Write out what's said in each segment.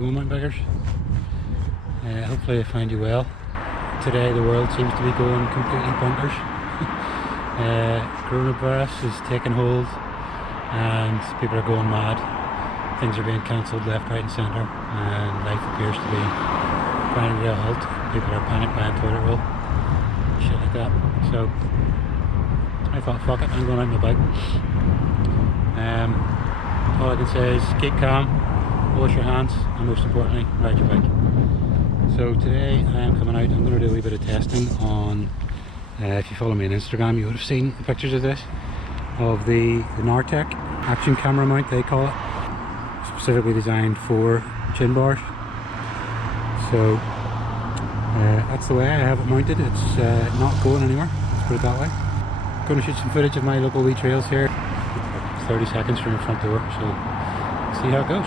going, mountain bikers? Hopefully I find you well. Today the world seems to be going completely bonkers. Coronavirus is taking hold and people are going mad. Things are being cancelled left, right and centre, and life appears to be grinding to a halt. People are panic buying toilet roll, shit like that. So I thought, fuck it, I'm going out on my bike. All I can say is keep calm, wash your hands, and most importantly, ride your bike. So today I am coming out, I'm going to do a wee bit of testing on, if you follow me on Instagram you would have seen the pictures of this, of the Gnartec action camera mount they call it, specifically designed for chin bars. So that's the way I have it mounted. It's not going anywhere, let's put it that way. I'm going to shoot some footage of my local wee trails here, 30 seconds from the front door, so see how it goes.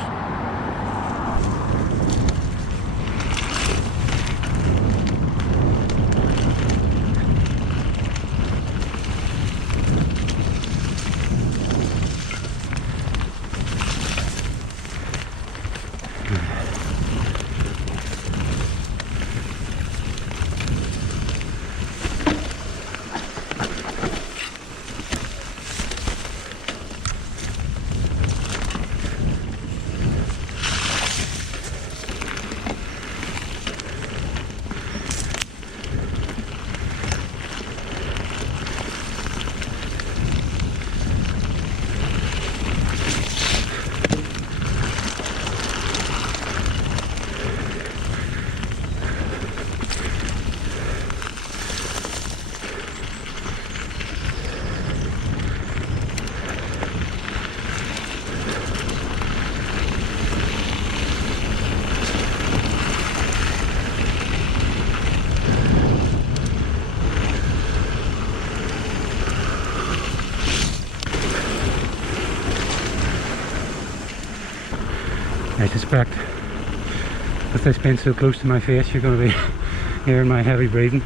I suspect with this being so close to my face you're going to be hearing my heavy breathing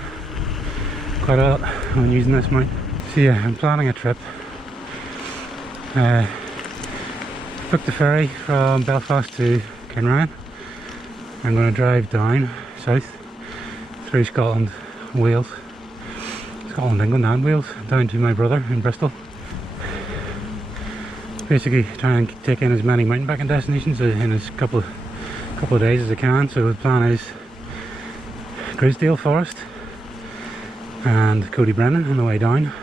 quite a lot when using this mount. So yeah, I'm planning a trip. Booked the ferry from Belfast to Gnartec. I'm going to drive down south through Scotland, Wales, Scotland, England and Wales, down to my brother in Bristol. Basically try and take in as many mountain biking destinations in as couple of days as I can. So the plan is Grisdale Forest and Cody Brennan on the way down,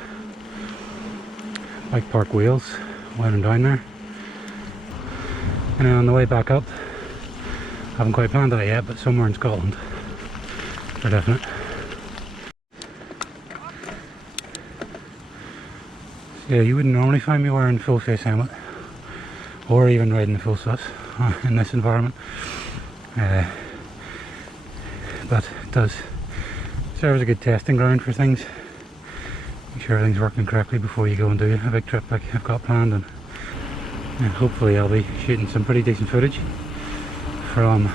Bike Park Wales while I'm down there, and then on the way back up, I haven't quite planned that yet, but somewhere in Scotland for definite. Yeah, you wouldn't normally find me wearing full face helmet or even riding the full sus in this environment, but it does serve as a good testing ground for things. Make sure everything's working correctly before you go and do a big trip like I've got planned, and hopefully I'll be shooting some pretty decent footage from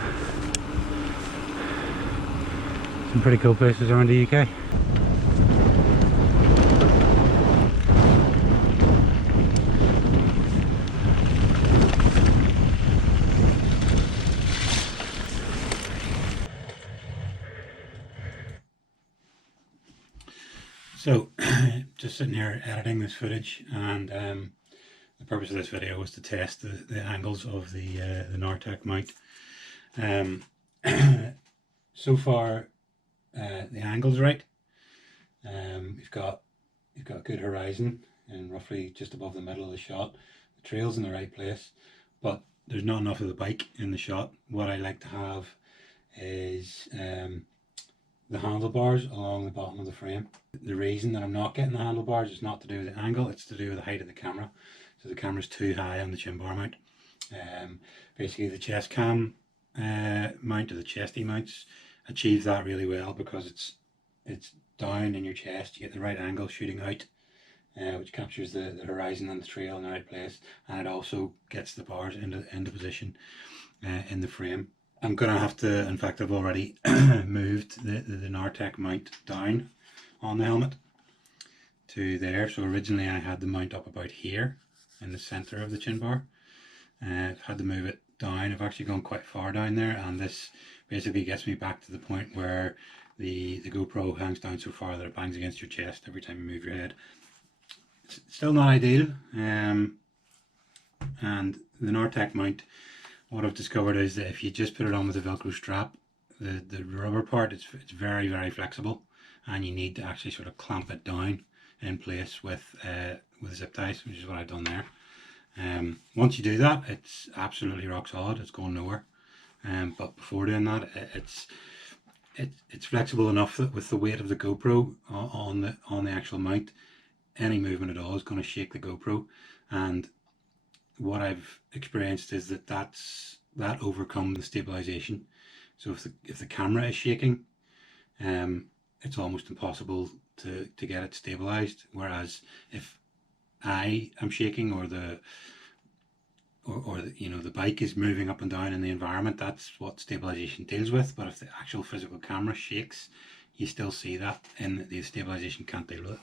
some pretty cool places around the UK. So, just sitting here editing this footage, and the purpose of this video was to test the angles of the Gnartec mount. So far, the angle's right. You've got good horizon and roughly just above the middle of the shot. The trail's in the right place, but there's not enough of the bike in the shot. What I like to have is the handlebars along the bottom of the frame. The reason that I'm not getting the handlebars is not to do with the angle, it's to do with the height of the camera. So the camera's too high on the chin bar mount. Basically the chest cam mount, or the chesty mounts, achieve that really well because it's down in your chest. You get the right angle shooting out, which captures the horizon and the trail in the right place, and it also gets the bars into position in the frame. I'm going to have to, in fact I've already moved the Gnartec mount down on the helmet to there. So originally I had the mount up about here in the centre of the chin bar. I've had to move it down. I've actually gone quite far down there, and this basically gets me back to the point where the GoPro hangs down so far that it bangs against your chest every time you move your head. It's still not ideal, and the Gnartec mount, what I've discovered is that if you just put it on with a Velcro strap, the rubber part, it's very flexible, and you need to actually sort of clamp it down in place with zip ties, which is what I've done there. Once you do that, it's absolutely rock solid. It's going nowhere. But before doing that, it's flexible enough that with the weight of the GoPro on the actual mount, any movement at all is going to shake the GoPro. And what I've experienced is that overcomes the stabilization. So if the camera is shaking, it's almost impossible to get it stabilized. Whereas if I am shaking, or the bike is moving up and down in the environment, that's what stabilization deals with. But if the actual physical camera shakes, you still see that, and the stabilization can't deal with it.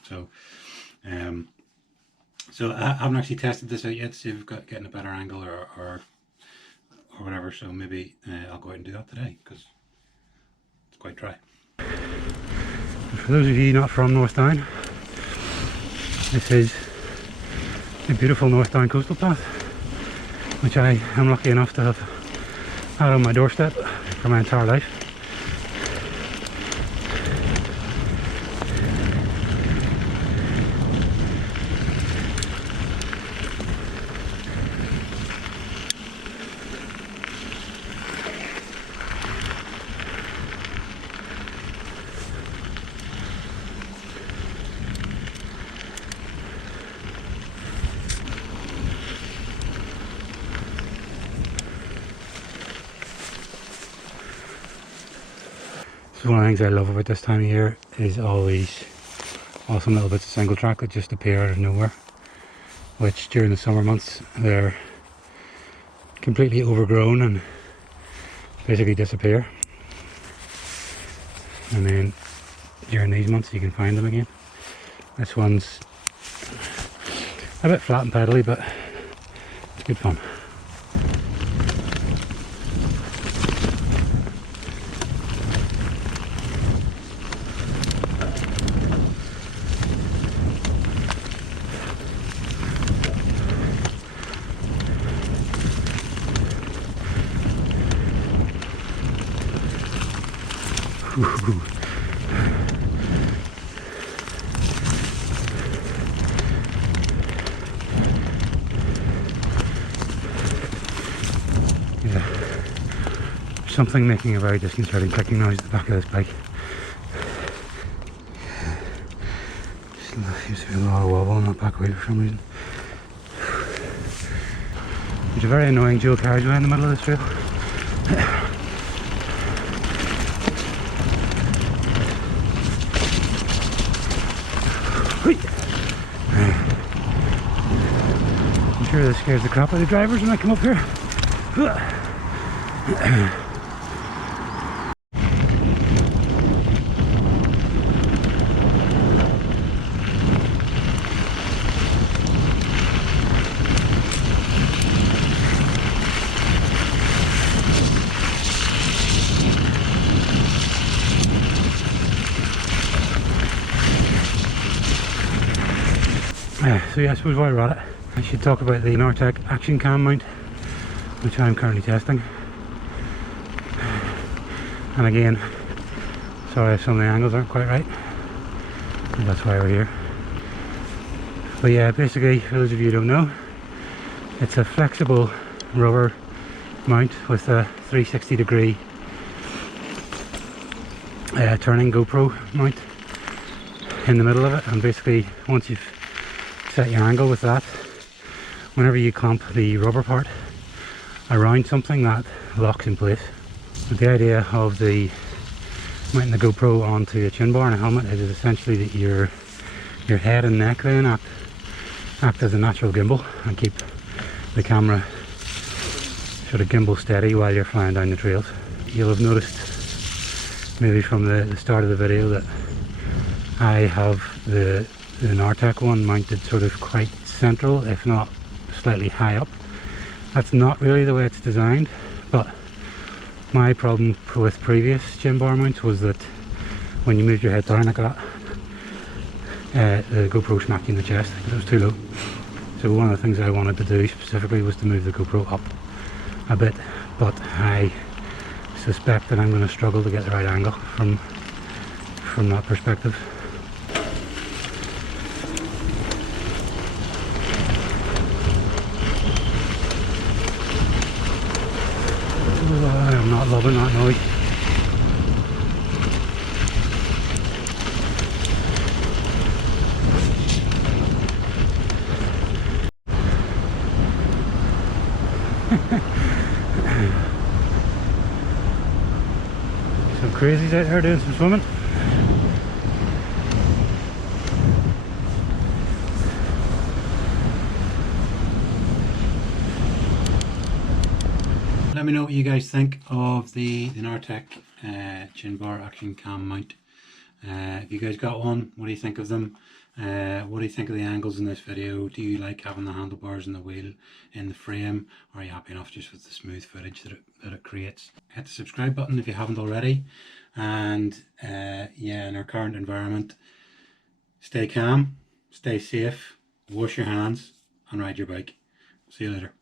So I haven't actually tested this out yet to see if I've getting a better angle or whatever. So maybe I'll go out and do that today, because it's quite dry. For those of you not from North Down, this is the beautiful North Down coastal path, which I am lucky enough to have had on my doorstep for my entire life. So one of the things I love about this time of year is all these awesome little bits of single track that just appear out of nowhere, which during the summer months they're completely overgrown and basically disappear, and then during these months you can find them again. This one's a bit flat and pedally, but it's good fun. Yeah, something making a very disconcerting clicking noise at the back of this bike. Seems to be a lot of wobble on that back wheel for some reason. There's a very annoying dual carriageway in the middle of this trail. I'm sure this scares the crap out of the drivers when I come up here. So yeah, I suppose while we're at it, I should talk about the Gnartec action cam mount, which I'm currently testing. And again, sorry if some of the angles aren't quite right, but that's why we're here. But yeah, basically, for those of you who don't know, it's a flexible rubber mount with a 360-degree turning GoPro mount in the middle of it, and basically once you've set your angle with that, whenever you clamp the rubber part around something, that locks in place. But the idea of the mounting the GoPro onto a chin bar and a helmet is essentially that your head and neck then act as a natural gimbal and keep the camera sort of gimbal steady while you're flying down the trails. You'll have noticed maybe from the start of the video that I have the Gnartec one mounted sort of quite central, if not slightly high up, That's not really the way it's designed, but my problem with previous gym bar mounts was that when you moved your head down like that, the GoPro smacked you in the chest because it was too low. So one of the things I wanted to do specifically was to move the GoPro up a bit, but I suspect that I'm going to struggle to get the right angle from that perspective. I'm not loving that noise. Some crazies out there doing some swimming. Let me know what you guys think of the Gnartec chin bar action cam mount. If you guys got one, what do you think of them? What do you think of the angles in this video? Do you like having the handlebars and the wheel in the frame? Or are you happy enough just with the smooth footage that it creates? Hit the subscribe button if you haven't already. And yeah, in our current environment, stay calm, stay safe, wash your hands and ride your bike. See you later.